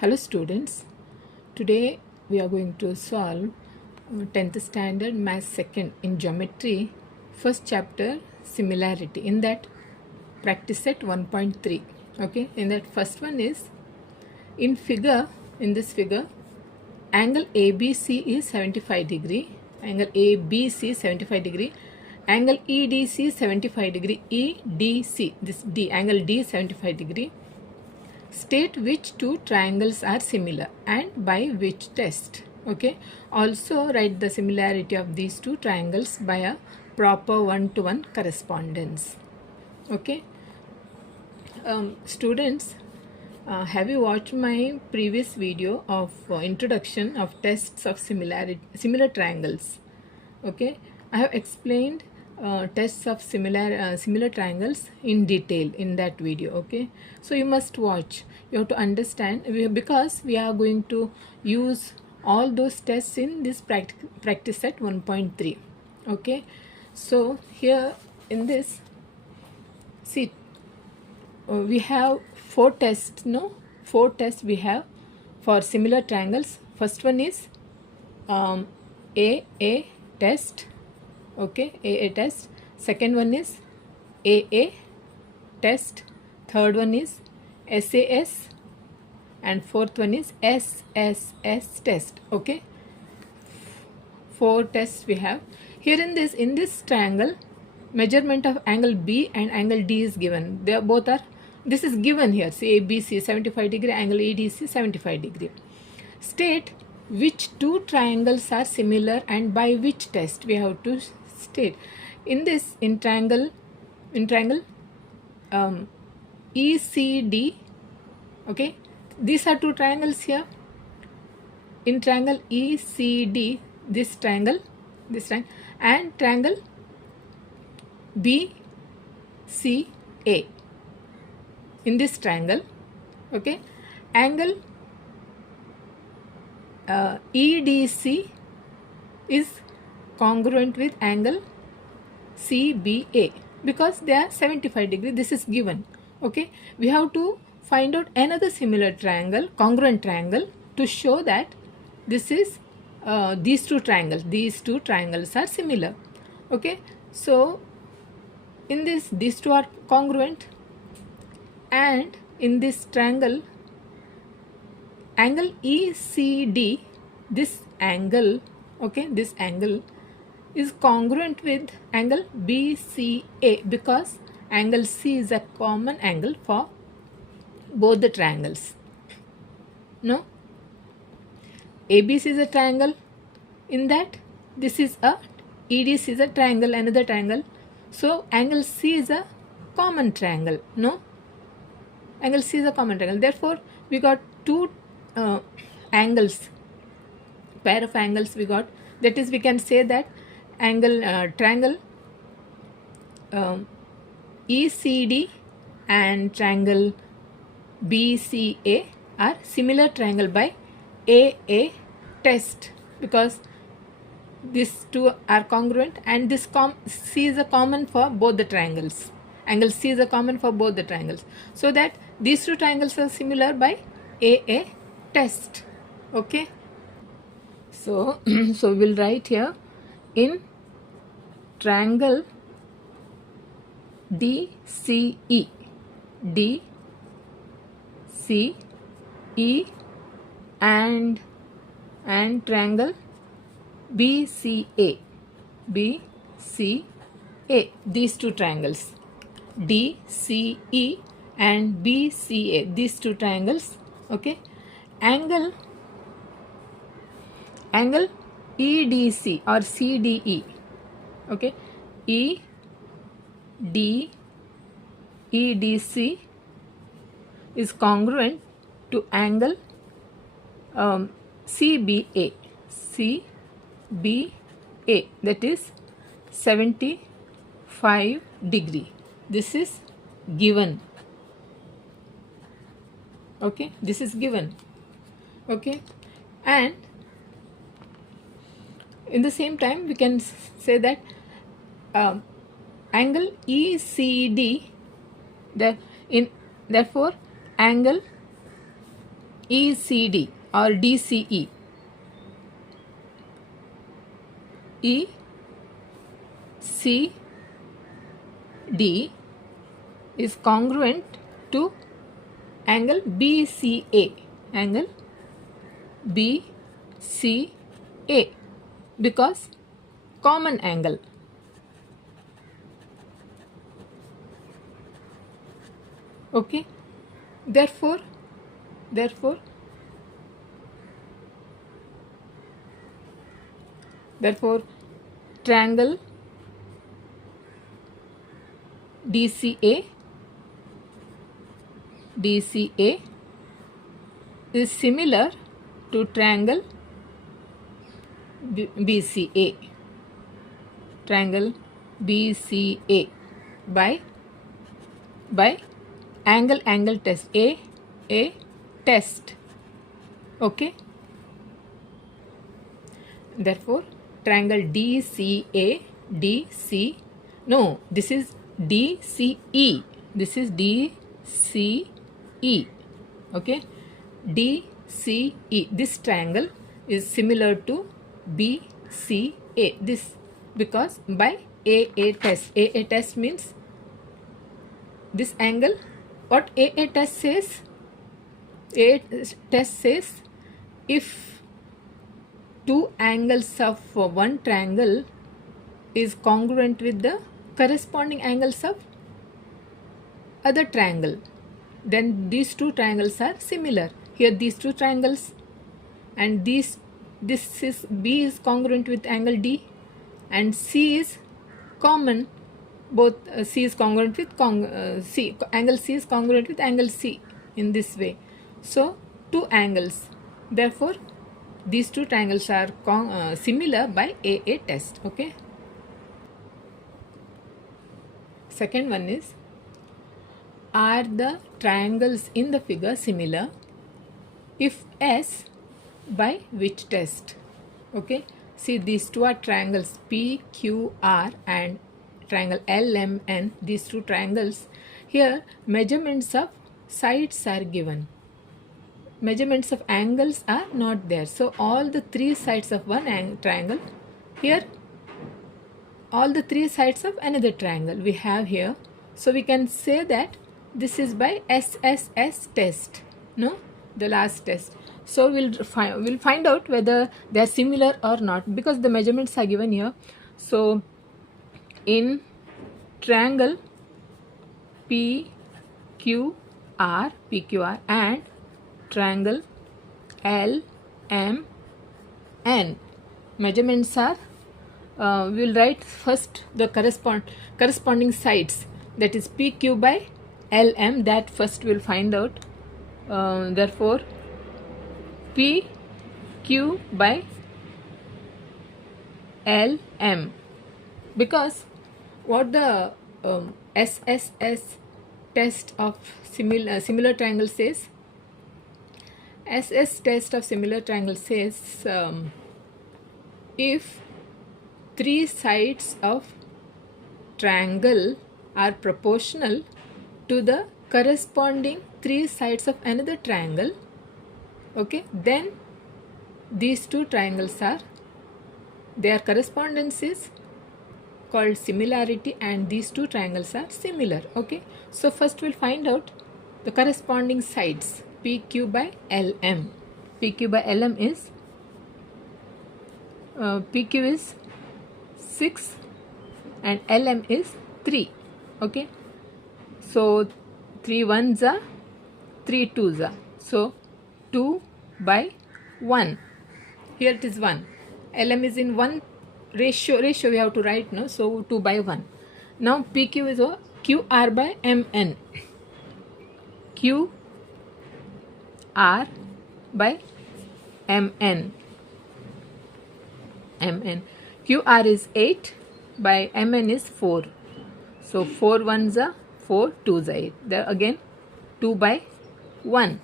Hello students, today we are going to solve 10th standard math second in geometry first chapter similarity. In that practice set 1.3. Okay, in that first one is in this figure angle ABC is 75 degree, angle ABC 75 degree, angle EDC 75 degree, EDC this D angle D 75 degree. State which two triangles are similar and by which test. Okay, also write the similarity of these two triangles by a proper one-to-one correspondence. Okay, students, have you watched my previous video of introduction of tests of similar triangles? Okay, I have explained tests of similar triangles in detail in that video. Okay, so you must watch, you have to understand, because we are going to use all those tests in this practice set 1.3. okay, so here in this, see, we have four tests we have for similar triangles. First one is AA test. Okay, AA test. Second one is AA test. Third one is SAS, and fourth one is SSS test. Okay, four tests we have here in this triangle. Measurement of angle B and angle D is given. They are both are, this is given here. See, ABC 75 degree, angle EDC 75 degree. State which two triangles are similar and by which test. We have to state in this, in triangle ECD. Okay, these are two triangles here. In triangle ECD, this triangle and triangle BCA. In this triangle, okay, angle EDC is congruent with angle CBA because they are 75 degree. This is given. Okay, we have to find out another similar triangle, congruent triangle, to show that this is these two triangles are similar. Okay, so in this, these two are congruent, and in this triangle angle ECD, this angle, okay, this angle is congruent with angle BCA because angle C is a common angle for both the triangles. No, ABC is a triangle, in that this is a EDC is a triangle, another triangle. So angle C is a common triangle. No, angle C is a common triangle. Therefore, we got two angles, pair of angles we got. That is, we can say that angle triangle ECD and triangle BCA are similar triangle by AA test because these two are congruent, and this C is a common for both the triangles. Angle C is a common for both the triangles, so that these two triangles are similar by AA test. Okay, so so we'll write here in triangle DCE and triangle BCA, these two triangles DCE and BCA, these two triangles. Okay, angle EDC or CDE. Okay, EDC is congruent to angle CBA, that is 75 degree. This is given. Okay, this is given. Okay, and in the same time we can say that angle ECD, therefore angle ECD or DCE. ECD is congruent to angle BCA. Angle BCA because common angle. Okay. Therefore triangle DCA is similar to triangle BCA. Triangle BCA by angle test. A test. Okay. Therefore triangle DCA this is DCE. This is DCE. Okay. DCE. This triangle is similar to BCA. This because by AA test. AA test means this angle. What AA test says? AA test says if two angles of one triangle is congruent with the corresponding angles of other triangle, then these two triangles are similar. Here these two triangles, and this is B is congruent with angle D and C is common. Both C is congruent with angle C is congruent with angle C in this way. So two angles. Therefore these two triangles are similar by AA test. Okay. Second one is, are the triangles in the figure similar? If yes, by which test? Okay. See, these two are triangles PQR and triangle LMN. These two triangles. Here measurements of sides are given. Measurements of angles are not there. So all the three sides of one triangle. Here all the three sides of another triangle we have here. So we can say that this is by SSS test. No, the last test. So we'll find out whether they are similar or not because the measurements are given here. So in triangle PQR and triangle LMN, measurements are we will write first the corresponding sides, that is PQ by LM. That first we'll find out. Therefore PQ by LM, because what the SSS test of similar triangle says. SS test of similar triangle says if three sides of triangle are proportional to the corresponding three sides of another triangle, okay, then these two triangles are, their correspondence is called similarity and these two triangles are similar. Okay, so first we'll find out the corresponding sides. PQ by LM. PQ by LM is PQ is 6 and LM is 3. Okay, so 3 ones are 3 twos are, so 2 by 1. Here it is 1. LM is in 1 ratio we have to write, no, so 2 by 1. Now PQ is QR by MN. QR by MN. QR is 8 by MN is 4. So 4 ones are 4, 2s are 8. There again 2 by 1.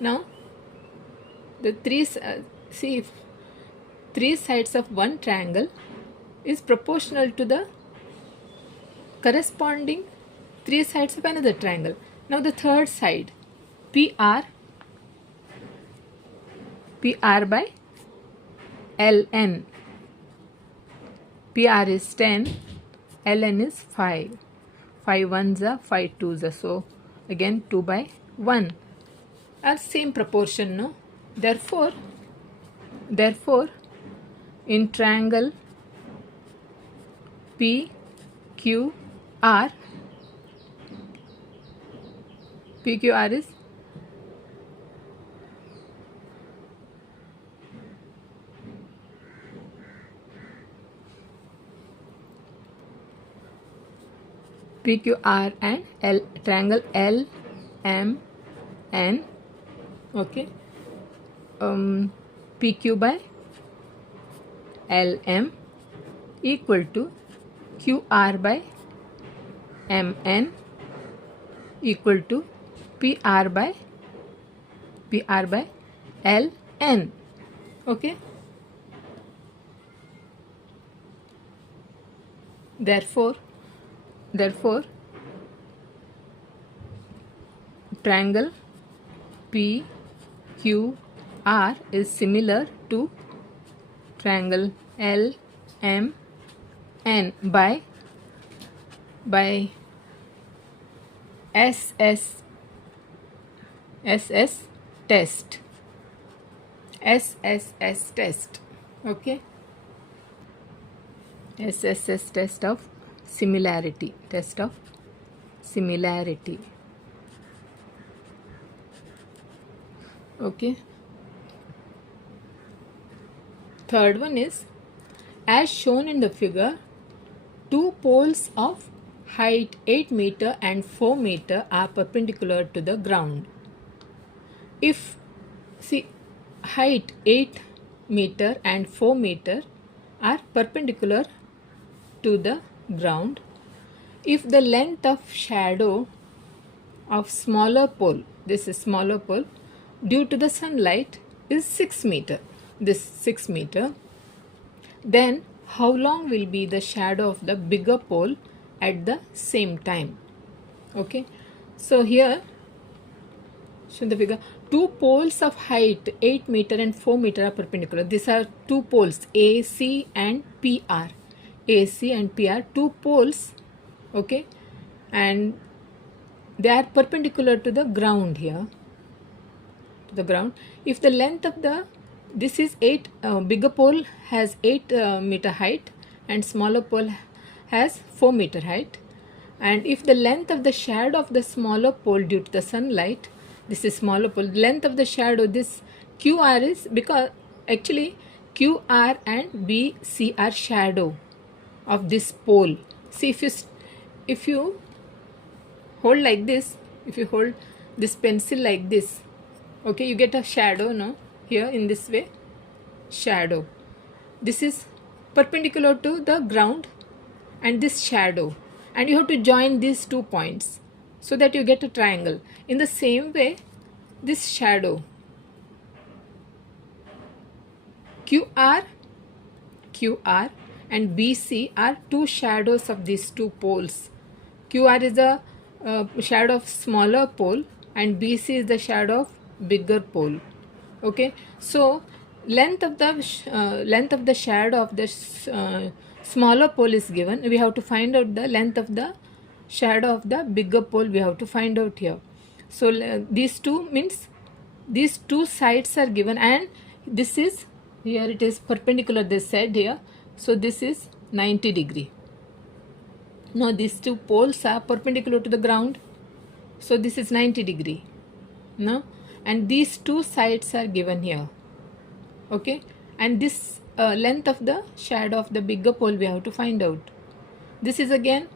Now the see, if three sides of one triangle is proportional to the corresponding three sides of another triangle. Now the third side, PR PR by LN. PR is 10, LN is 5. 5 ones are 5 twos are, so again 2 by 1 are same proportion, no? Therefore in triangle PQR is PQR and triangle LMN, okay, PQ by LM equal to QR by MN equal to PR by LN, okay. Therefore triangle PQR is similar to triangle LMN by SS test. SSS test, okay. SSS test of similarity, okay. Third one is, as shown in the figure, two poles of height 8 meter and 4 meter are perpendicular to the ground. If, see, height 8 meter and 4 meter are perpendicular to the ground, if the length of shadow of smaller pole, this is smaller pole, due to the sunlight is 6 meter, this 6 meter, then how long will be the shadow of the bigger pole at the same time, okay. So here, show the figure, two poles of height 8 meter and 4 meter are perpendicular. These are two poles, AC and PR. AC and PR, two poles, okay, and they are perpendicular to the ground here, to the ground. If the length of the, this is 8, bigger pole has 8 meter height and smaller pole has 4 meter height, and if the length of the shadow of the smaller pole due to the sunlight, this is smaller pole, length of the shadow, this QR is, because actually QR and BC are shadow of this pole. See, if you hold like this, if you hold this pencil like this, okay, you get a shadow, no, here in this way, shadow. This is perpendicular to the ground and this shadow, and you have to join these 2 points so that you get a triangle. In the same way, this shadow QR and BC are two shadows of these two poles. QR is the shadow of smaller pole and BC is the shadow of bigger pole, okay. So length of the shadow of the smaller pole is given. We have to find out the length of the shadow of the bigger pole. We have to find out here. So these two means these two sides are given, and this is, here it is perpendicular, this side here, so this is 90 degree. Now these two poles are perpendicular to the ground, so this is 90 degree, no, and these two sides are given here, okay, and this length of the shadow of the bigger pole we have to find out. This is again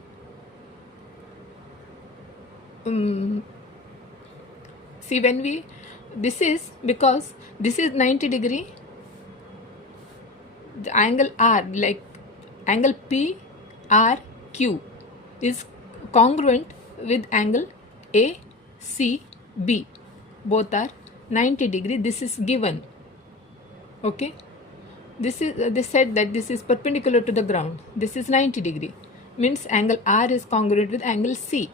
see, when we, this is, because this is 90 degree, the angle R, like angle PRQ is congruent with angle ACB, both are 90 degree. This is given, okay. This is they said that this is perpendicular to the ground, this is 90 degree, means angle R is congruent with angle C.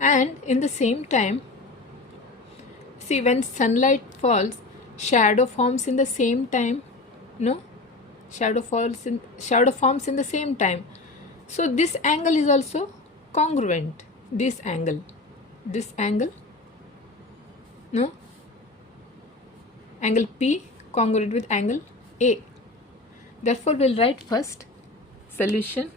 And in the same time, see, when sunlight falls, shadow forms in the same time. No, shadow forms in the same time. So this angle is also congruent. This angle, no, angle P congruent with angle A. Therefore, we'll write first solution.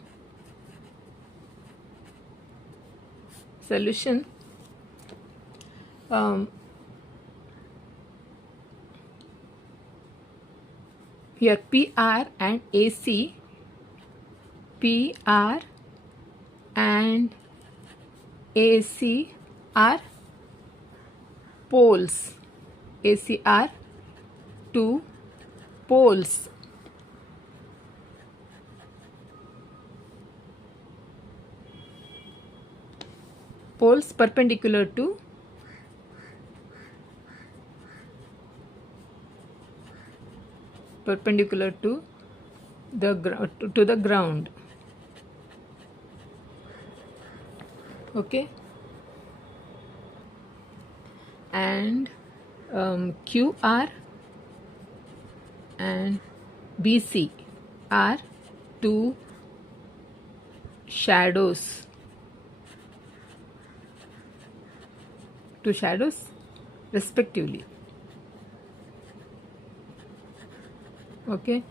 Here PR and AC, PR and AC are poles. AC are two poles. Poles perpendicular to the ground. Okay, and QR and BC are two shadows. Respectively. Okay.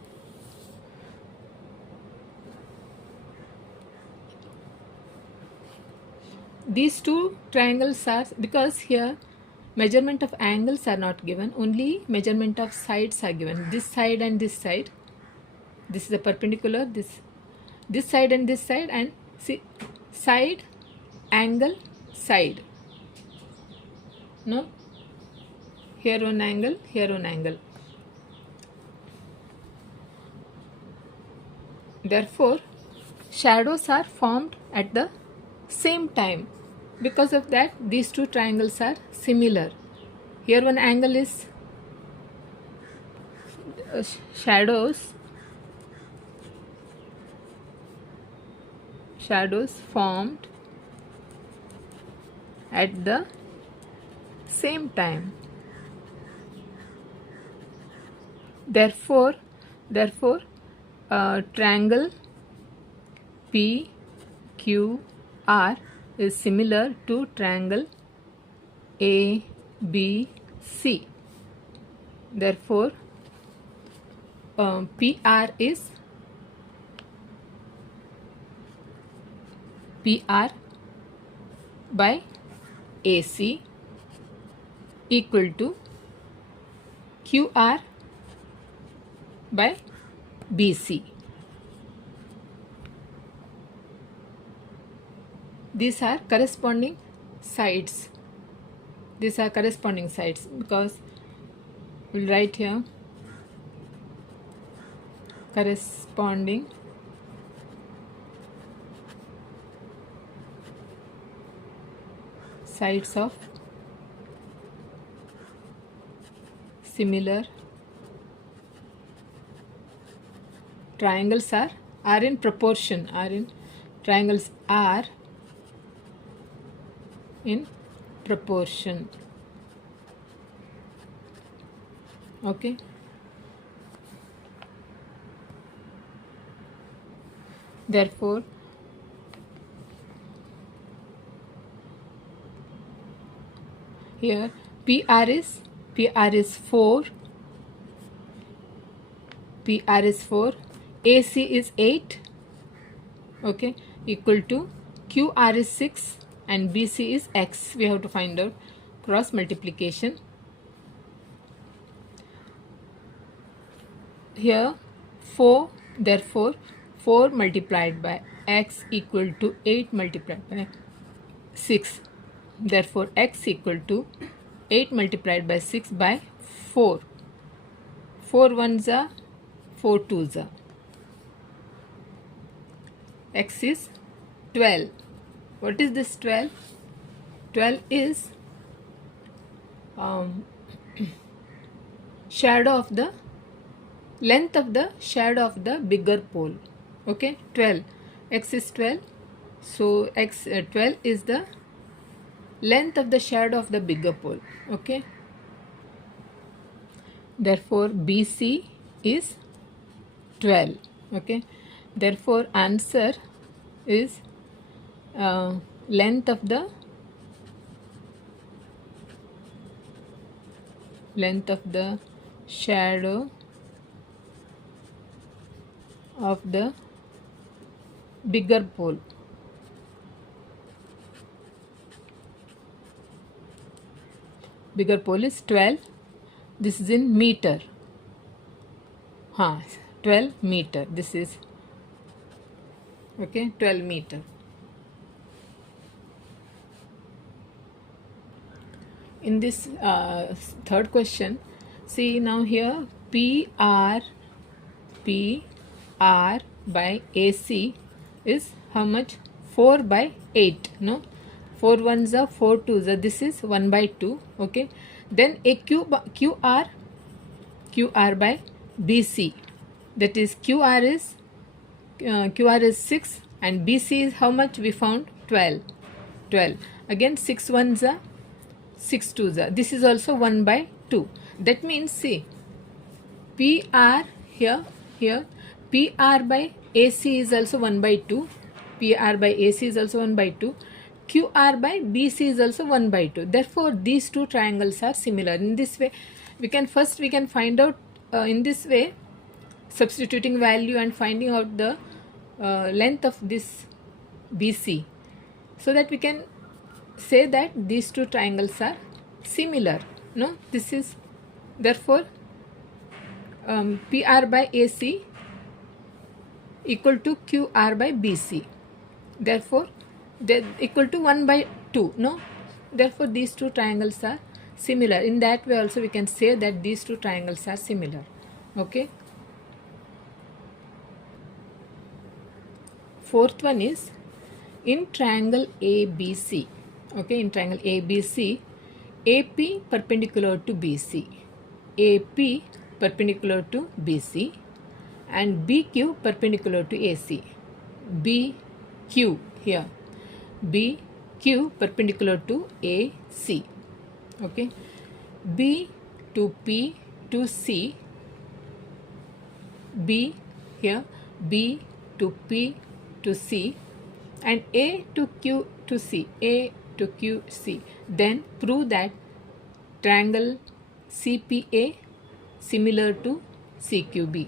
These two triangles are, because here measurement of angles are not given, only measurement of sides are given. This side and this side. This is a perpendicular, this side and this side, and see, side, angle, side. No? Here one angle, here one angle. Therefore, shadows are formed at the same time. Because of that, these two triangles are similar. Here one angle is shadows formed at the same time. Therefore, triangle PQR is similar to triangle ABC. Therefore, PR is PR by AC equal to QR by BC. These are corresponding sides. Because we'll write here corresponding sides of similar triangles are in proportion. Triangles are in proportion. Okay. Therefore, here PR is 4. PR is 4. AC is 8. Okay, equal to QR is 6 and BC is X. We have to find out cross multiplication. Here 4, therefore 4 multiplied by X equal to 8 multiplied by 6. Therefore X equal to 8 multiplied by 6 by 4. 4 ones are 4 twos are. X is 12. What is this 12? 12 is shadow of the length of the shadow of the bigger pole. Okay, 12. X is 12. So X 12 is the length of the shadow of the bigger pole. Okay. Therefore BC is 12. Okay, therefore answer is length of the shadow of the bigger pole. Bigger pole is 12. This is in meter. 12 meter. This is okay, 12 meter. In this third question, see now here PR by AC is how much? 4 by 8. No, 4 ones are 4 twos are, this is 1 by 2. Okay, then a QR by BC, that is QR is 6 and BC is how much we found? 12. Again 6 ones are 6 twos are, this is also 1 by 2. That means see PR here PR by AC is also 1 by 2. PR by AC is also 1 by 2. QR by BC is also 1 by 2. Therefore these two triangles are similar. In this way we can find out in this way, substituting value and finding out the length of this BC, so that we can say that these two triangles are similar. No, this is therefore PR by AC equal to QR by BC. Therefore they equal to 1 by 2. No, therefore these two triangles are similar. In that way also we can say that these two triangles are similar. Okay. Fourth one is in triangle ABC. Okay, in triangle ABC, AP perpendicular to BC, AP perpendicular to BC, and BQ perpendicular to AC. BQ here, BQ perpendicular to AC. Okay, B to P to C, B here, B to P to C, and A to Q to C, A to Q C. Then prove that triangle CPA similar to CQB.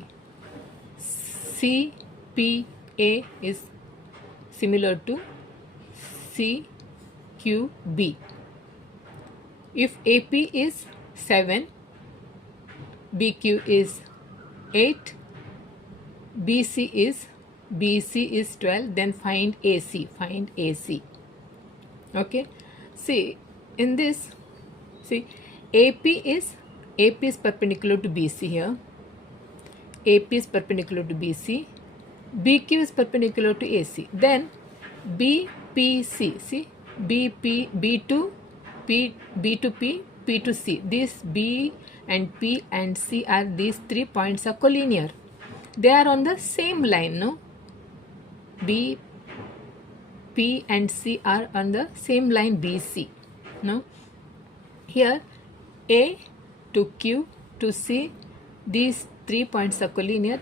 CPA is similar to CQB. If AP is 7, BQ is 8, BC is 12, then find AC. Okay, see in this, see AP is perpendicular to BC here, AP is perpendicular to BC, BQ is perpendicular to AC, then BPC, see B to P, P to C, this B and P and C are, these 3 points are collinear, they are on the same line. No, B, P and C are on the same line BC. No, here A to Q to C, these 3 points are collinear,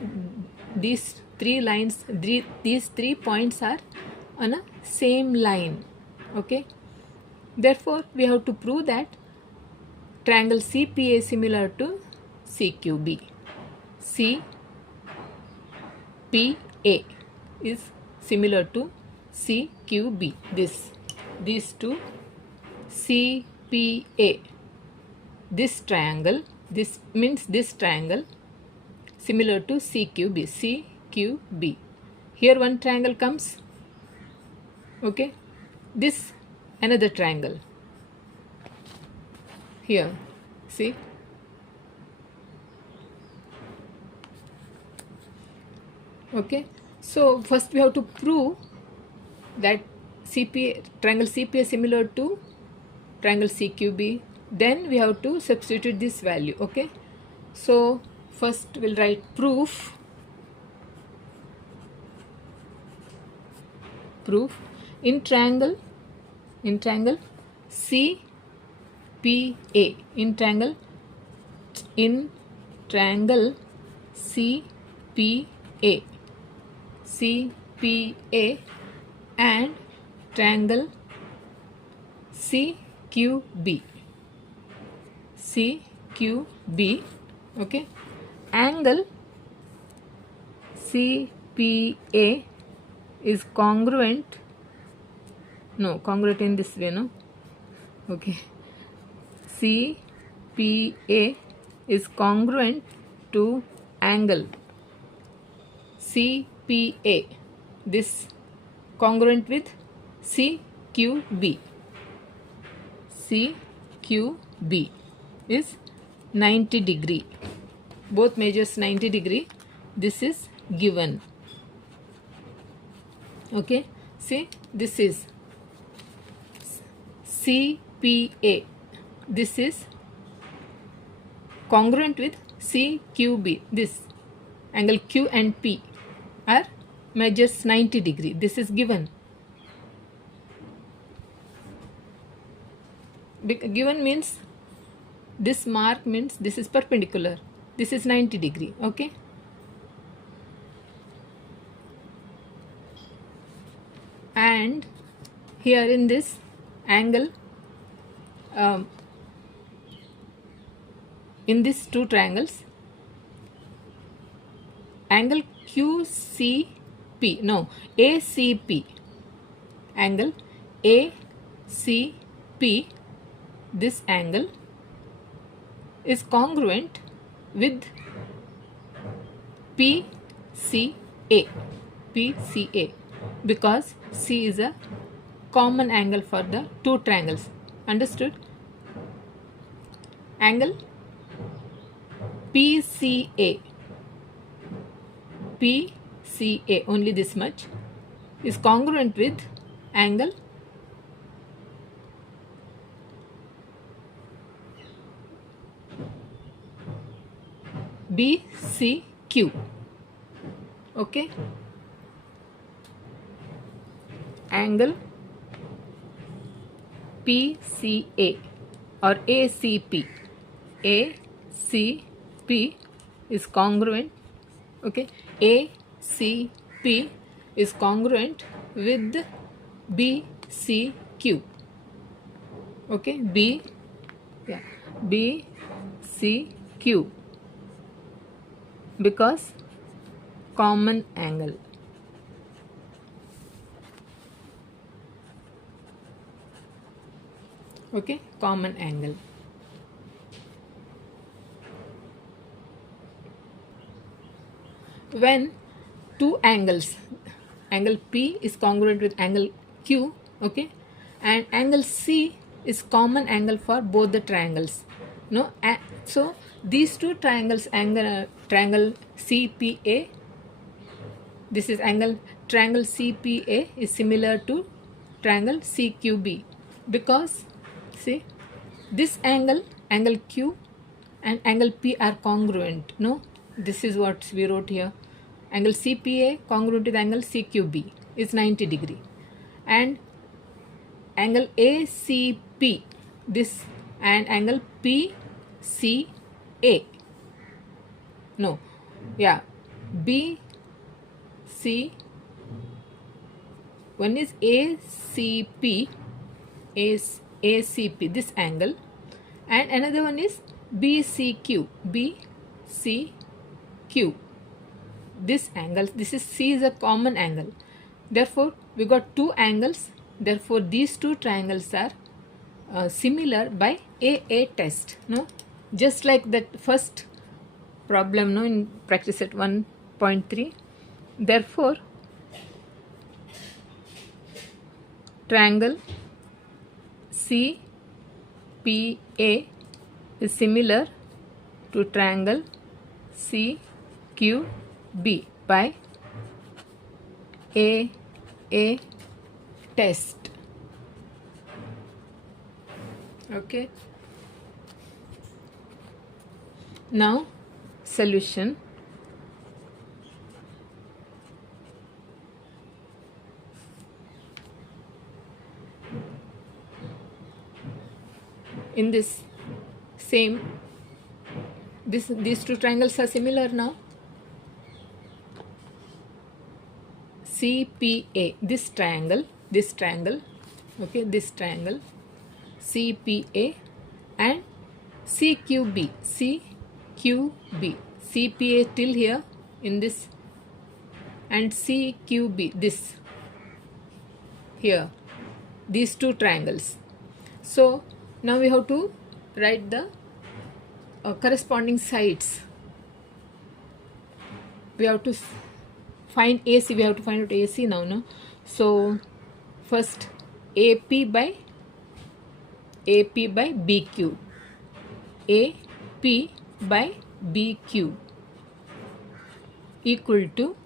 these 3 lines, these 3 points are on a same line. Okay, therefore we have to prove that triangle CPA is similar to CQB. CPA is similar to CQB. These two, CPA, this triangle, this means this triangle similar to CQB. Here one triangle comes. Okay, this another triangle here, see, okay. So first we have to prove that triangle CPA is similar to triangle CQB, then we have to substitute this value. Okay, so first we'll write proof in triangle CPA, in triangle CPA, CPA and triangle CQB, CQB. Okay, angle CPA is congruent, no, congruent in this way, no, okay, CPA is congruent to angle CPA, this congruent with CQB, CQB is 90 degree, both measures 90 degree, this is given. Okay, see, this is CPA, this is congruent with CQB, this angle Q and P are measures 90 degree, this is given. Given means this mark means this is perpendicular, this is 90 degree. Okay, and here in this angle, in these two triangles, angle QCP, no, ACP, angle ACP, this angle is congruent with PCA, PCA, because C is a common angle for the two triangles. Understood? Angle PCA, PCA, only this much, is congruent with angle BCQ. Okay, angle PCA or ACP, ACP is congruent, okay, ACP is congruent with BCQ, okay, BCQ, because common angle. Okay, common angle. When two angles, angle P is congruent with angle Q, okay, and angle C is common angle for both the triangles, no, so these two triangles, triangle CPA, this is triangle CPA is similar to triangle CQB, because see, this angle Q and angle P are congruent, no, this is what we wrote here, angle CPA congruent with angle CQB is 90 degree, and angle ACP, this, and angle PCA, no, yeah, BC, one is ACP, is ACP, this angle, and another one is BCQ, BCQ, this angle, this is C is a common angle, therefore we got two angles, therefore these two triangles are similar by AA test, no, just like that first problem, no, in practice set 1.3. Therefore triangle CPA is similar to triangle CQB by AA test. Okay, now solution. In this same these two triangles are similar now. CPA, this triangle, okay, this triangle CPA and CQB, CPA till here in this, and CQB this here, these two triangles. So now we have to write the corresponding sides. We have to find AC. We have to find out AC now, no? So first AP by BQ. AP by BQ equal to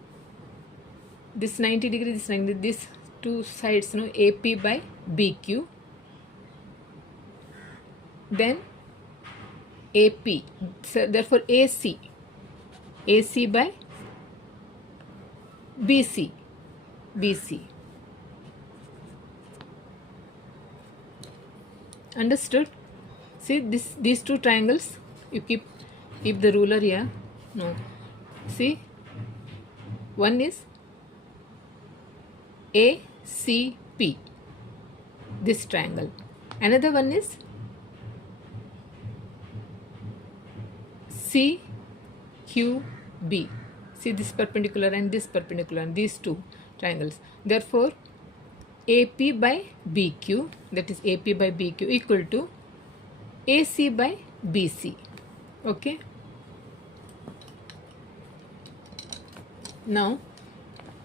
this 90 degree, this 90, these two sides, no? AP by BQ. Then AP. So therefore AC by BC. Understood? See these two triangles. You keep the ruler here. No. See, one is ACP, this triangle. Another one is CQB. See this perpendicular and this perpendicular, and these two triangles. Therefore AP by BQ, that is AP by BQ, equal to AC by BC. Okay. Now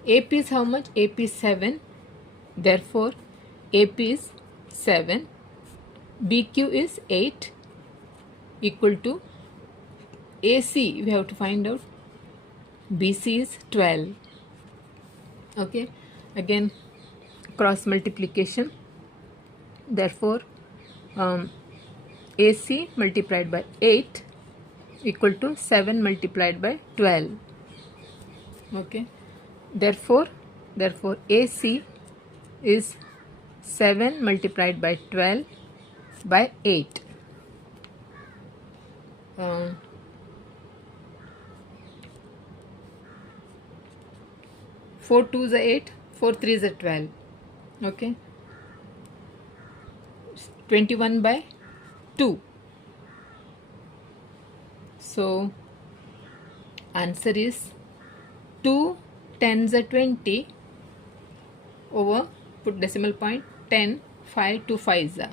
AP is how much? AP is 7. Therefore AP is 7. BQ is 8 equal to AC. We have to find out. BC is 12. Okay. Again cross multiplication. Therefore AC multiplied by 8 equal to 7 multiplied by 12. Okay. Therefore AC is 7 multiplied by 12 by 8. 4 2s are 8, 4 3s are 12. Okay. 21 by 2. So answer is 2 10s are 20 over, put decimal point, 10, 5 2 5s are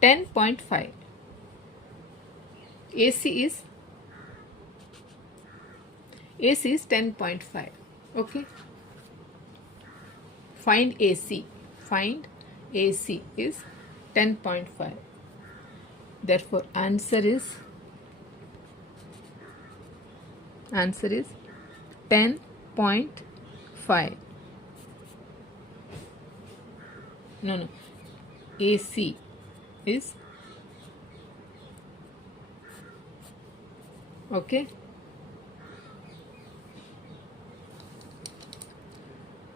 10.5. AC is 10.5. Okay. Find AC. Find AC is 10.5. Therefore answer is 10.5. No. AC is, okay.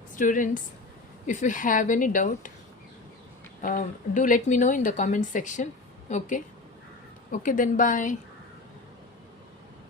Students, if you have any doubt, do let me know in the comment section. Okay, then bye.